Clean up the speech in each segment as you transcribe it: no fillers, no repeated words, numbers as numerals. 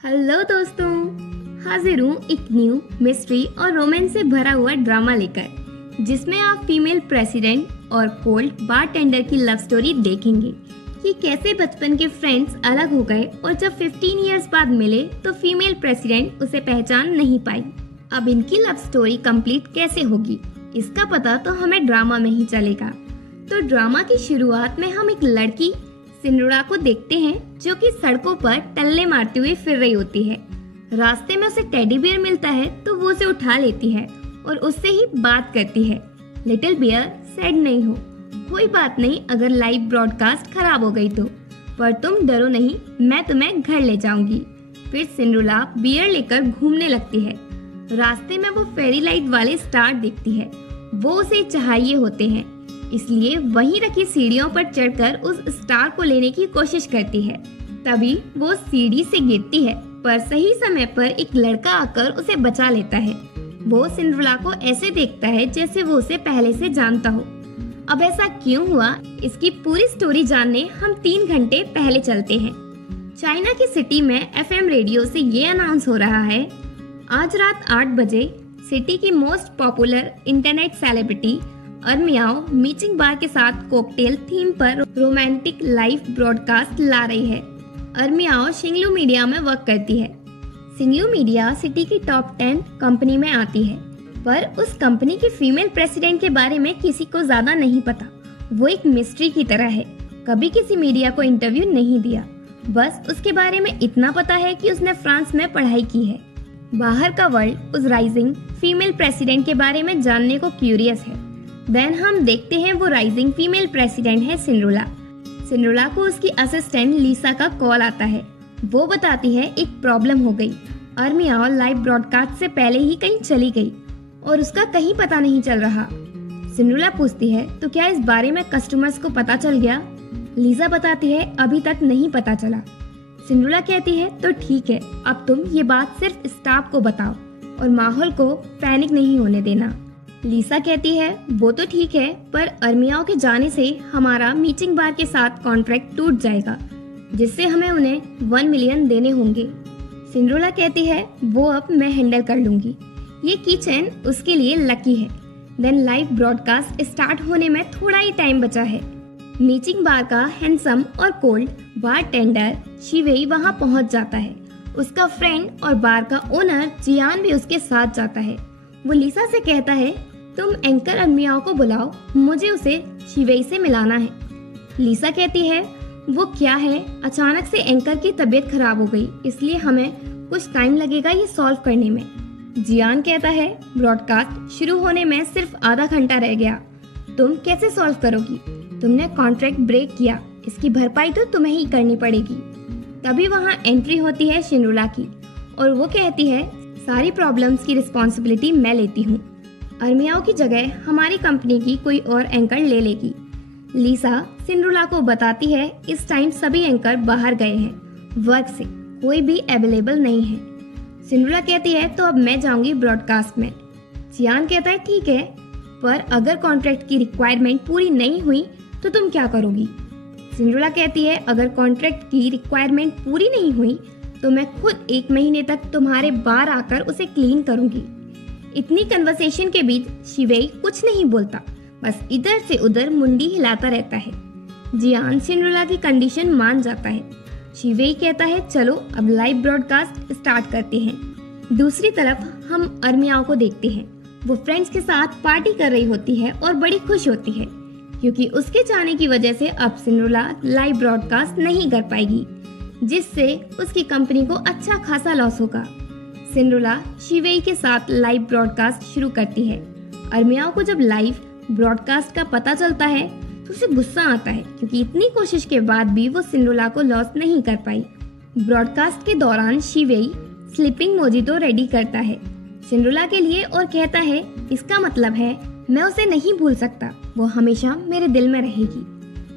Hello दोस्तों, हाजिर हूँ एक न्यू मिस्ट्री और रोमांस से भरा हुआ ड्रामा लेकर, जिसमें आप फीमेल प्रेसिडेंट और कोल्ड बारटेंडर की लव स्टोरी देखेंगे कि कैसे बचपन के फ्रेंड्स अलग हो गए और जब 15 इयर्स बाद मिले तो फीमेल प्रेसिडेंट उसे पहचान नहीं पाई। अब इनकी लव स्टोरी कंप्लीट कैसे होगी, इसका पता तो हमें ड्रामा में ही चलेगा। तो ड्रामा की शुरुआत में हम एक लड़की सिंड्रेला को देखते हैं जो कि सड़कों पर टल्ले मारते हुए फिर रही होती है। रास्ते में उसे टेडी बियर मिलता है तो वो उसे उठा लेती है और उससे ही बात करती है। लिटिल बियर, सैड नहीं हो, कोई बात नहीं अगर लाइव ब्रॉडकास्ट खराब हो गई तो, पर तुम डरो नहीं, मैं तुम्हें घर ले जाऊंगी। फिर सिंड्रेला बियर लेकर घूमने लगती है। रास्ते में वो फेरी लाइट वाले स्टार देखती है। वो उसे चाहिए होते हैं, इसलिए वहीं रखी सीढ़ियों पर चढ़कर उस स्टार को लेने की कोशिश करती है। तभी वो सीढ़ी से गिरती है, पर सही समय पर एक लड़का आकर उसे बचा लेता है। वो सिंड्रेला को ऐसे देखता है जैसे वो उसे पहले से जानता हो। अब ऐसा क्यों हुआ, इसकी पूरी स्टोरी जानने हम 3 घंटे पहले चलते हैं। चाइना की सिटी में FM रेडियो से ये अनाउंस हो रहा है, आज रात 8 बजे सिटी की मोस्ट पॉपुलर इंटरनेट सेलिब्रिटी अर्मियाओ मीटिंग बार के साथ कॉकटेल थीम पर रोमांटिक लाइव ब्रॉडकास्ट ला रही है। अर्मियाओ शिंगलू मीडिया में वर्क करती है। शिंगलू मीडिया सिटी की टॉप 10 कंपनी में आती है, पर उस कंपनी की फीमेल प्रेसिडेंट के बारे में किसी को ज्यादा नहीं पता। वो एक मिस्ट्री की तरह है, कभी किसी मीडिया को इंटरव्यू नहीं दिया। बस उसके बारे में इतना पता है कि उसने फ्रांस में पढ़ाई की है। बाहर का वर्ल्ड उस राइजिंग फीमेल प्रेसिडेंट के बारे में जानने को क्यूरियस है। देन हम देखते हैं वो राइजिंग फीमेल प्रेसिडेंट है सिंड्रेला। सिंड्रेला को उसकी असिस्टेंट लीसा का कॉल आता है। वो बताती है एक प्रॉब्लम हो गई। अर्मियाओ लाइव ब्रॉडकास्ट से पहले ही कहीं चली गई और उसका कहीं पता नहीं चल रहा। सिंड्रेला पूछती है तो क्या इस बारे में कस्टमर्स को पता चल गया? लीसा बताती है अभी तक नहीं पता चला। सिंड्रेला कहती है तो ठीक है, अब तुम ये बात सिर्फ स्टाफ को बताओ और माहौल को पैनिक नहीं होने देना। लीसा कहती है वो तो ठीक है, पर अर्मियाओ के जाने से हमारा मीटिंग बार के साथ कॉन्ट्रैक्ट टूट जाएगा, जिससे हमें उन्हें 1 मिलियन देने होंगे। सिंड्रेला कहती है वो अब मैं हैंडल कर लूंगी, ये किचन उसके लिए लकी है। देन लाइव ब्रॉडकास्ट स्टार्ट होने में थोड़ा ही टाइम बचा है। मीटिंग बार का हैंडसम और कोल्ड बारटेंडर शिवेई वहां पहुंच जाता है। उसका फ्रेंड और बार का ओनर जियान भी उसके साथ जाता है। वो लीसा से कहता है तुम एंकर अर्मियाओ को बुलाओ, मुझे उसे शिवेई से मिलाना है। लीसा कहती है वो क्या है, अचानक से एंकर की तबीयत खराब हो गई, इसलिए हमें कुछ टाइम लगेगा ये सॉल्व करने में। जियान कहता है ब्रॉडकास्ट शुरू होने में सिर्फ आधा घंटा रह गया, तुम कैसे सॉल्व करोगी? तुमने कॉन्ट्रैक्ट ब्रेक किया, इसकी भरपाई तो तुम्हें ही करनी पड़ेगी। तभी वहाँ एंट्री होती है सिंड्रेला की और वो कहती है सारी प्रॉब्लम्स की रिस्पॉन्सिबिलिटी मैं लेती हूँ। अर्मियाओ की जगह हमारी कंपनी की कोई और एंकर ले लेगी। लीसा सिंड्रेला को बताती है इस टाइम सभी एंकर बाहर गए हैं वर्क से, कोई भी अवेलेबल नहीं है। सिंड्रेला कहती है तो अब मैं जाऊंगी ब्रॉडकास्ट में। जियान कहता है ठीक है, पर अगर कॉन्ट्रैक्ट की रिक्वायरमेंट पूरी नहीं हुई तो तुम क्या करोगी? सिंड्रेला कहती है अगर कॉन्ट्रैक्ट की रिक्वायरमेंट पूरी नहीं हुई तो मैं खुद 1 महीने तक तुम्हारे बार आकर उसे क्लीन करूंगी। इतनी कन्वर्सेशन के बीच शिवेई कुछ नहीं बोलता, बस इधर से उधर मुंडी हिलाता रहता है। जियान सिंड्रेला की कंडीशन मान जाता है। शिवेई कहता है चलो अब लाइव ब्रॉडकास्ट स्टार्ट करते हैं। दूसरी तरफ हम अर्मियाओ को देखते हैं। वो फ्रेंड्स के साथ पार्टी कर रही होती है और बड़ी खुश होती है, क्योंकि उसके जाने की वजह से अब सिंड्रेला लाइव ब्रॉडकास्ट नहीं कर पाएगी, जिससे उसकी कंपनी को अच्छा खासा लॉस होगा। सिंड्रेला शिवेई के साथ लाइव ब्रॉडकास्ट शुरू करती है। अर्मियाओ को जब लाइव ब्रॉडकास्ट का पता चलता है तो उसे गुस्सा आता है, क्योंकि इतनी कोशिश के बाद भी वो सिंड्रेला को लॉस नहीं कर पाई। ब्रॉडकास्ट के दौरान शिवेई स्लीपिंग मोजिटो रेडी करता है सिंड्रेला के लिए और कहता है इसका मतलब है मैं उसे नहीं भूल सकता, वो हमेशा मेरे दिल में रहेगी।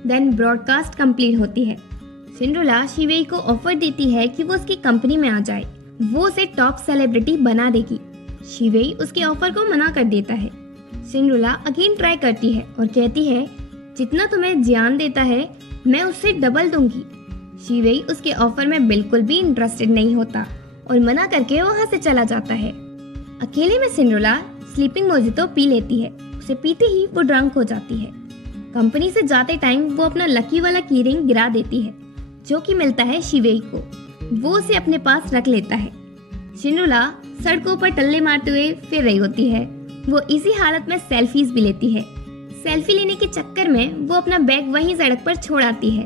देन ब्रॉडकास्ट कंप्लीट होती है। सिंड्रेला शिवेई को ऑफर देती है कि वो उसकी कंपनी में आ जाए, वो उसे टॉप सेलिब्रिटी बना देगी। शिवेई उसके ऑफर को मना कर देता है। सिंड्रेला अगेन ट्राई करती है और कहती है जितना तुम्हें जियान देता है मैं उससे डबल दूंगी। शिवेई उसके ऑफर में बिल्कुल भी इंटरेस्टेड नहीं होता और मना करके वहाँ से चला जाता है। अकेले में सिंड्रेला स्लीपिंग मोजितो पी लेती है। उसे पीते ही वो ड्रंक हो जाती है। कंपनी से जाते टाइम वो अपना लकी वाला कीरिंग गिरा देती है, जो कि मिलता है शिवेई को। वो उसे अपने पास रख लेता है। सिंड्रेला सड़कों पर टल्ले मारते हुए फिर रही होती है। वो इसी हालत में सेल्फीज भी लेती है। सेल्फी लेने के चक्कर में वो अपना बैग वहीं सड़क पर छोड़ आती है।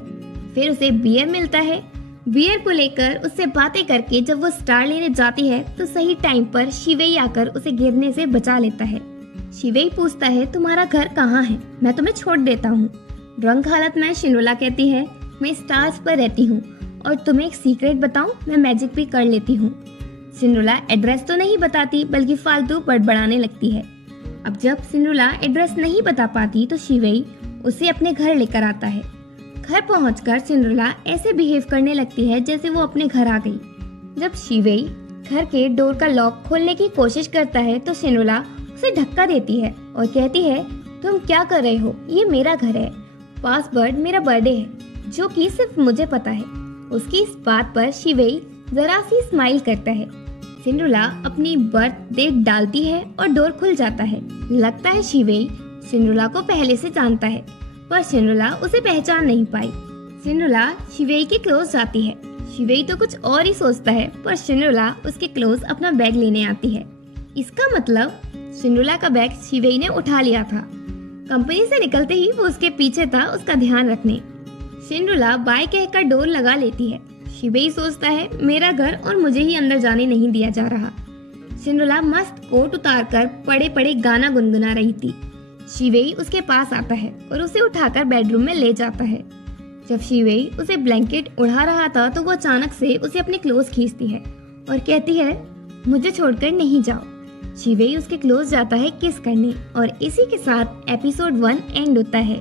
फिर उसे बियर मिलता है। बियर को लेकर उससे बातें करके जब वो स्टार लेने जाती है तो सही टाइम पर शिवेई आकर उसे गिरने से बचा लेता है। शिवेई पूछता है, तुम्हारा घर कहाँ है? मैं तुम्हें छोड़ देता हूँ। ड्रंक हालत में सिंड्रेला कहती है, मैं स्टार्स पर रहती हूँ और तुम्हें एक सीक्रेट बताऊं, मैं मैजिक भी कर लेती हूँ। सिंड्रेला एड्रेस तो नहीं बताती बल्कि फालतू बड़बड़ाने लगती है। अब जब सिंड्रेला एड्रेस नहीं बता पाती तो शिवेई उसे अपने घर लेकर आता है। घर पहुंचकर सिंड्रेला ऐसे बिहेव करने लगती है जैसे वो अपने घर आ गई। जब शिवेई घर के डोर का लॉक खोलने की कोशिश करता है तो सिंड्रेला उसे धक्का देती है और कहती है, तुम क्या कर रहे हो? ये मेरा घर है। पासवर्ड मेरा बर्थडे है, जो कि सिर्फ मुझे पता है। उसकी इस बात पर शिवेई जरा सी स्माइल करता है। सिंड्रेला अपनी बर्थ देख डालती है और डोर खुल जाता है। लगता है शिवेई सिंड्रेला को पहले से जानता है, पर सिंड्रेला उसे पहचान नहीं पाई। सिंड्रेला शिवेई के क्लोज जाती है। शिवेई तो कुछ और ही सोचता है, पर सिंड्रेला उसके क्लोज अपना बैग लेने आती है। इसका मतलब सिंड्रेला का बैग शिवेई ने उठा लिया था। कंपनी से निकलते ही वो उसके पीछे था, उसका ध्यान रखने। सिंड्रेला बाय कहकर डोर लगा लेती है। शिवेई सोचता है, मेरा घर और मुझे ही अंदर जाने नहीं दिया जा रहा। सिंड्रेला मस्त कोट उतारकर पड़े पड़े गाना गुनगुना रही थी। शिवेई उसके पास आता है और उसे उठाकर बेडरूम में ले जाता है। जब शिवेई उसे ब्लैंकेट उड़ा रहा था तो वो अचानक से उसे अपने क्लोज खींचती है और कहती है, मुझे छोड़कर नहीं जाओ। शिवेई उसके क्लोज जाता है किस करने और इसी के साथ एपिसोड 1 एंड होता है।